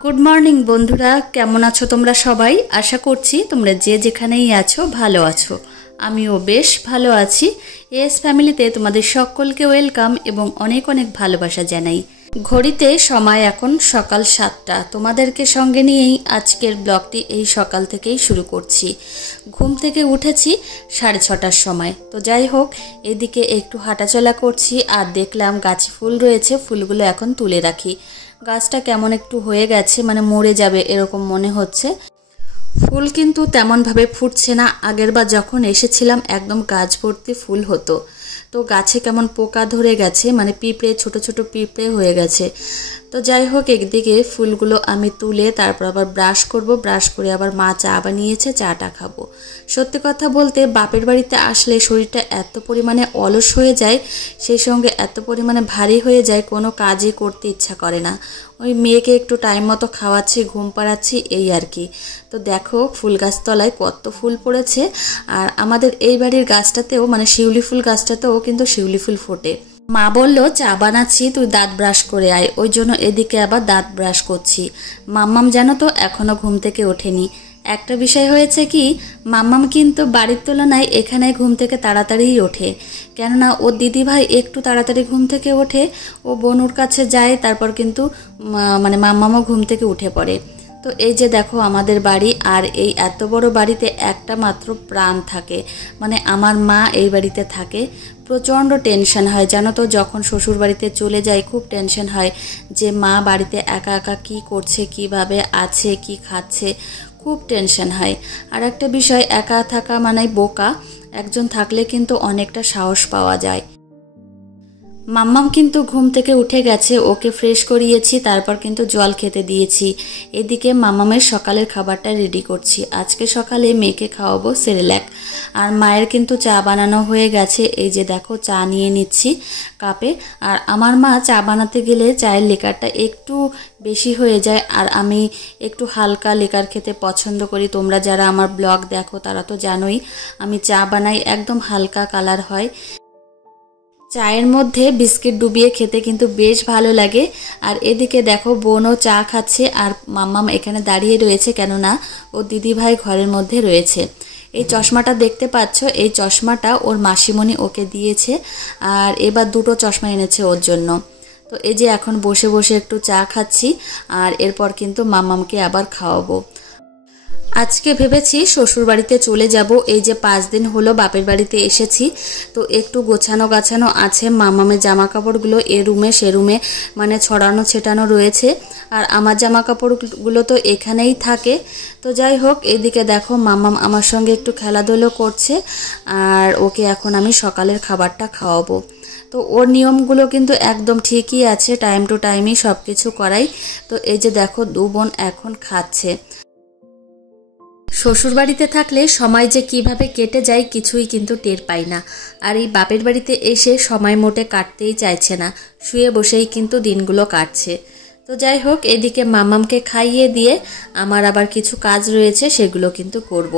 Good morning বন্ধুরা, কেমন আছো তোমরা সবাই? আশা করছি তোমরা যে যেখানেই আছো ভালো আছো। আমিও বেশ ভালো আছি। এস ফ্যামিলিতে তোমাদের সকলকে ওয়েলকাম এবং অনেক অনেক ভালোবাসা জানাই। ঘড়িতে সময় এখন সকাল 7টা। তোমাদেরকে সঙ্গে নিয়েই আজকের ব্লগটি এই সকাল থেকেই শুরু করছি। ঘুম থেকে উঠেছি 6:30টার সময়। তো যাই হোক, এদিকে একটু হাঁটাচলা করছি আর দেখলাম গাছে ফুল রয়েছে, ফুলগুলো এখন তুলে রাখি। গাছটা কেমন একটু হয়ে গেছে, মানে মরে যাবে এরকম মনে হচ্ছে। ফুল কিন্তু তেমনভাবে ফুটছে না। আগেরবার যখন এসেছিলাম একদম গাছ ভর্তি ফুল হতো, তো গাছে কেমন পোকা ধরে গেছে, মানে পিঁপড়ে, ছোট ছোট পিঁপড়ে হয়ে গেছে। তো যাই হোক, একদিকে ফুলগুলো আমি তুলে তারপর আবার ব্রাশ করব, ব্রাশ করে আবার মা চা বানিয়েছে, চাটা খাবো। সত্যি কথা বলতে বাপের বাড়িতে আসলে শরীরটা এত পরিমাণে অলস হয়ে যায়, সেই সঙ্গে এত পরিমাণে ভারী হয়ে যায়, কোনো কাজই করতে ইচ্ছা করে না। ওই মেয়েকে একটু টাইম মতো খাওয়াচ্ছি, ঘুম পাড়াচ্ছি, এই আর কি। তো দেখো ফুল গাছতলায় কত ফুল পড়েছে। আর আমাদের এই বাড়ির গাছটাতেও, মানে শিউলি ফুল গাছটাতেও কিন্তু শিউলি ফুল ফোটে। মা বললো চা বানাচ্ছি, তুই দাঁত ব্রাশ করে আয়, ওই জন্য এদিকে আবার দাঁত ব্রাশ করছি। মাম্মাম জানো তো এখনও ঘুম থেকে ওঠেনি। একটা বিষয় হয়েছে কি, মাম্মাম কিন্তু বাড়ির তুলনায় এখানে ঘুম থেকে তাড়াতাড়িই ওঠে। কেননা ওর দিদিভাই একটু তাড়াতাড়ি ঘুম থেকে ওঠে, ও বনুর কাছে যায়, তারপর কিন্তু মানে মাম্মামও ঘুম থেকে উঠে পড়ে। তো এই যে দেখো আমাদের বাড়ি, আর এই এত বড় বাড়িতে একটা মাত্র প্রাণ থাকে, মানে আমার মা এই বাড়িতে থাকে। প্রচণ্ড টেনশন হয় জানো তো, যখন শ্বশুর বাড়িতে চলে যাই খুব টেনশন হয় যে মা বাড়িতে একা একা কী করছে, কিভাবে আছে, কি খাচ্ছে, খুব টেনশন হয়। আর একটা বিষয়, একা থাকা মানে বোকা, একজন থাকলে কিন্তু অনেকটা সাহস পাওয়া যায়। মাম্মাম কিন্তু ঘুম থেকে উঠে গেছে, ওকে ফ্রেশ করিয়েছি, তারপর কিন্তু জল খেতে দিয়েছি। এদিকে মাম্মামের সকালের খাবারটা রেডি করছি। আজকে সকালে মেয়েকে খাওয়াবো সেরেল্যাক। আর মায়ের কিন্তু চা বানানো হয়ে গেছে, এই যে দেখো চা নিয়ে নিচ্ছি কাপে। আর আমার মা চা বানাতে গেলে চায়ের লিকারটা একটু বেশি হয়ে যায়, আর আমি একটু হালকা লিকার খেতে পছন্দ করি। তোমরা যারা আমার ব্লগ দেখো তারা তো জানোই, আমি চা বানাই একদম হালকা কালার হয়। চায়ের মধ্যে বিস্কিট ডুবিয়ে খেতে কিন্তু বেশ ভালো লাগে। আর এদিকে দেখো বোনও চা খাচ্ছে, আর মাম্মাম এখানে দাঁড়িয়ে রয়েছে, কেননা ও দিদিভাই ঘরের মধ্যে রয়েছে। এই চশমাটা দেখতে পাচ্ছ, এই চশমাটা ওর মাসিমণি ওকে দিয়েছে, আর এবার দুটো চশমা এনেছে ওর জন্য। তো এই যে এখন বসে বসে একটু চা খাচ্ছি, আর এরপর কিন্তু মাম্মামকে আবার খাওয়াবো। আজকে ভেবেছি শ্বশুর বাড়িতে চলে যাব। এই যে 5 দিন হলো বাপের বাড়িতে এসেছি, তো একটু গোছানো গাছানো আছে। মামামের জামা কাপড়গুলো এ রুমে সে রুমে মানে ছড়ানো ছেটানো রয়েছে, আর আমার জামা কাপড়গুলো তো এখানেই থাকে। তো যাই হোক, এদিকে দেখো মামাম আমার সঙ্গে একটু খেলাধুলো করছে, আর ওকে এখন আমি সকালের খাবারটা খাওয়াবো। তো ওর নিয়মগুলো কিন্তু একদম ঠিকই আছে, টাইম টু টাইমই সব কিছু করাই। তো এই যে দেখো দু বোন এখন খাচ্ছে। শ্বশুরবাড়িতে থাকলে সময় যে কিভাবে কেটে যায় কিছুই কিন্তু টের পাই না। আর এই বাপের বাড়িতে এসে সময় মোটে কাটতেই চাইছে না, শুয়ে বসেই কিন্তু দিনগুলো কাটছে। তো যাই হোক, এদিকে মামামকে খাইয়ে দিয়ে আমার আবার কিছু কাজ রয়েছে, সেগুলো কিন্তু করব।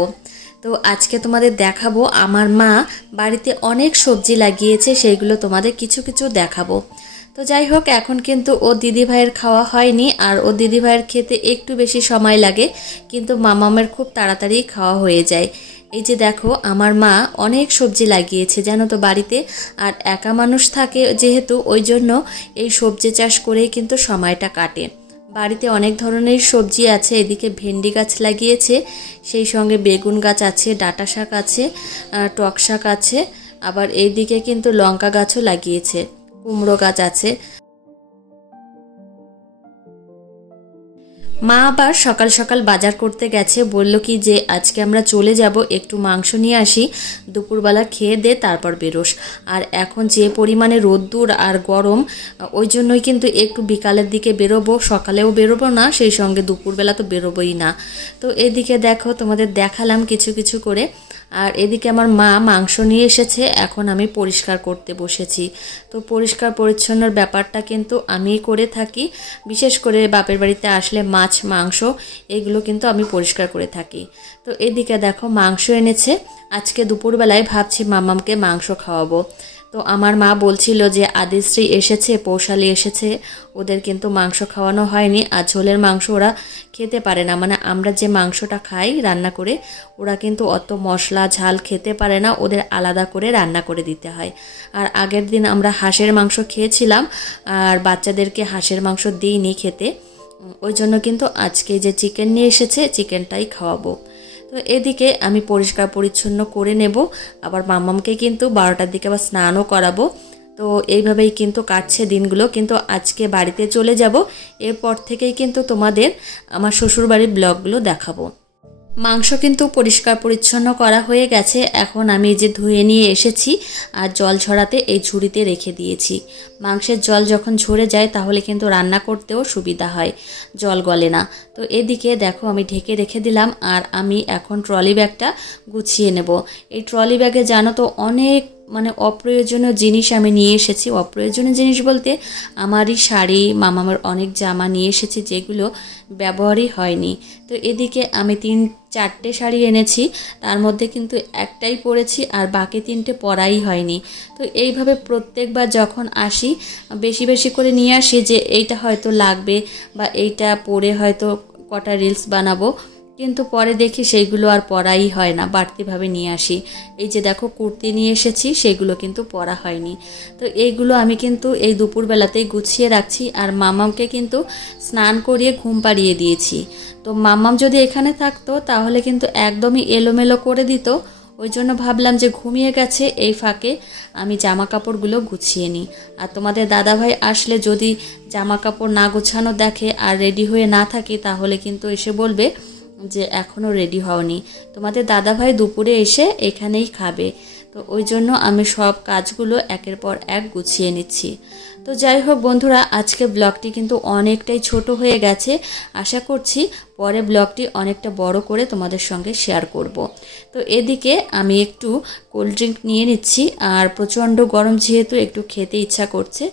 তো আজকে তোমাদের দেখাবো, আমার মা বাড়িতে অনেক সবজি লাগিয়েছে, সেইগুলো তোমাদের কিছু কিছু দেখাবো। তো যাই হোক, এখন কিন্তু ও দিদিভাইয়ের খাওয়া হয়নি, আর ও দিদিভাইয়ের খেতে একটু বেশি সময় লাগে, কিন্তু মামামের খুব তাড়াতাড়ি খাওয়া হয়ে যায়। এই যে দেখো আমার মা অনেক সবজি লাগিয়েছে জানো তো বাড়িতে, আর একা মানুষ থাকে যেহেতু, ওই জন্য এই সবজি চাষ করেই কিন্তু সময়টা কাটে। বাড়িতে অনেক ধরনের সবজি আছে, এদিকে ভেন্ডি গাছ লাগিয়েছে, সেই সঙ্গে বেগুন গাছ আছে, ডাঁটা শাক আছে, টক শাক আছে, আবার এইদিকে কিন্তু লঙ্কা গাছও লাগিয়েছে, কুমড়ো গাছ আছে। মা আবার সকাল সকাল বাজার করতে গেছে, বলল কি যে আজকে আমরা চলে যাব, একটু মাংস নিয়ে আসি, দুপুরবেলা খেয়ে দে তারপর বেরোস। আর এখন যে পরিমাণে রোদ্দুর আর গরম, ওই জন্যই কিন্তু একটু বিকালের দিকে বেরোবো, সকালেও বেরোবো না, সেই সঙ্গে দুপুরবেলা তো বেরোবোই না। তো এদিকে দেখো তোমাদের দেখালাম কিছু কিছু করে। আর এদিকে আমার মা মাংস নিয়ে এসেছে, এখন আমি পরিষ্কার করতে বসেছি। তো পরিষ্কার পরিচ্ছন্নর ব্যাপারটা কিন্তু আমিই করে থাকি, বিশেষ করে বাপের বাড়িতে আসলে মাছ মাছ মাংস এগুলো কিন্তু আমি পরিষ্কার করে থাকি। তো এদিকে দেখো মাংস এনেছে। আজকে দুপুরবেলায় ভাবছি মামামকে মাংস খাওয়াবো। তো আমার মা বলছিল যে আদিশ্রী এসেছে, পৌশালী এসেছে, ওদের কিন্তু মাংস খাওয়ানো হয়নি, আর ঝোলের মাংস ওরা খেতে পারে না। মানে আমরা যে মাংসটা খাই রান্না করে, ওরা কিন্তু অত মশলা ঝাল খেতে পারে না, ওদের আলাদা করে রান্না করে দিতে হয়। আর আগের দিন আমরা হাঁসের মাংস খেয়েছিলাম, আর বাচ্চাদেরকে হাঁসের মাংস দিইনি খেতে, ওই জন্য কিন্তু আজকে যে চিকেন নিয়ে এসেছে চিকেনটাই খাওয়াবো। তো এদিকে আমি পরিষ্কার পরিচ্ছন্ন করে নেব, আবার মাম্মামকে কিন্তু 12টার দিকে আবার স্নানও করাবো। তো এইভাবেই কিন্তু কাটছে দিনগুলো। কিন্তু আজকে বাড়িতে চলে যাব, এরপর থেকেই কিন্তু তোমাদের আমার শ্বশুরবাড়ির ব্লগগুলো দেখাবো। মাংস কিন্তু পরিষ্কার পরিচ্ছন্ন করা হয়ে গেছে। এখন আমি যে ধুয়ে নিয়ে এসেছি আর জল ঝরাতে এই ঝুড়িতে রেখে দিয়েছি। মাংসের জল যখন ঝরে যায় তাহলে কিন্তু রান্না করতেও সুবিধা হয়, জল গলে না। তো এদিকে দেখো আমি ঢেকে রেখে দিলাম, আর আমি এখন ট্রলি ব্যাগটা গুছিয়ে নেব। এই ট্রলি ব্যাগে জানো তো অনেক অপ্রয়োজনীয় জিনিস আমি নিয়ে এসেছি। অপ্রয়োজনীয় জিনিস বলতে আমারই শাড়ি, মামামের অনেক জামা নিয়ে এসেছি যেগুলো ব্যবহারই হয়নি। তো এদিকে আমি 3-4টে শাড়ি এনেছি, তার মধ্যে কিন্তু একটাই পরেছি আর বাকি 3টে পরাই হয়নি। তো এইভাবে প্রত্যেকবার যখন আসি বেশি বেশি করে নিয়ে আসি যে এইটা হয়তো লাগবে বা এইটা পরে হয়তো কটা রিলস বানাবো, কিন্তু পরে দেখি সেইগুলো আর পরাই হয় না, বাড়তিভাবে নিয়ে আসি। এই যে দেখো কুর্তি নিয়ে এসেছি, সেগুলো কিন্তু পরা হয়নি। তো এইগুলো আমি কিন্তু এই দুপুরবেলাতেই গুছিয়ে রাখছি, আর মামামকে কিন্তু স্নান করিয়ে ঘুম পাড়িয়ে দিয়েছি। তো মামাম যদি এখানে থাকতো তাহলে কিন্তু একদমই এলোমেলো করে দিত, ওই জন্য ভাবলাম যে ঘুমিয়ে গেছে, এই ফাঁকে আমি জামা কাপড়গুলো গুছিয়ে নিই। আর তোমাদের দাদাভাই আসলে যদি জামা কাপড় না গোছানো দেখে আর রেডি হয়ে না থাকি, তাহলে কিন্তু এসে বলবে যে এখনও রেডি হওনি। তোমাদের দাদাভাই দুপুরে এসে এখানেই খাবে, তো ওই জন্য আমি সব কাজগুলো একের পর এক গুছিয়ে নিচ্ছি। তো যাই হোক বন্ধুরা, আজকে ব্লগটি কিন্তু অনেকটাই ছোট হয়ে গেছে। আশা করছি পরে ব্লগটি অনেকটা বড় করে তোমাদের সঙ্গে শেয়ার করব। তো এদিকে আমি একটু কোল্ড ড্রিঙ্ক নিয়ে নিচ্ছি, আর প্রচণ্ড গরম যেহেতু একটু খেতে ইচ্ছা করছে।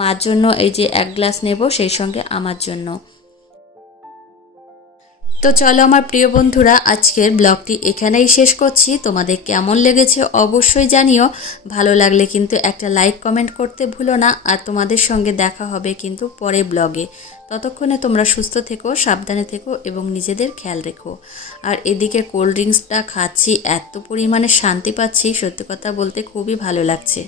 মার জন্য এই যে 1 গ্লাস নেব, সেই সঙ্গে আমার জন্য। তো চলো আমার প্রিয় বন্ধুরা, আজকের ব্লগটি এখানেই শেষ করছি। তোমাদের কেমন লেগেছে অবশ্যই জানিও। ভালো লাগলে কিন্তু একটা লাইক কমেন্ট করতে ভুলো না। আর তোমাদের সঙ্গে দেখা হবে কিন্তু পরের ব্লগে। ততক্ষণে তোমরা সুস্থ থেকো, সাবধানে থেকো এবং নিজেদের খেয়াল রেখো। আর এদিকে কোল্ড ড্রিঙ্কসটা খাচ্ছি, এত পরিমাণে শান্তি পাচ্ছি, সত্যি কথা বলতে খুবই ভালো লাগছে।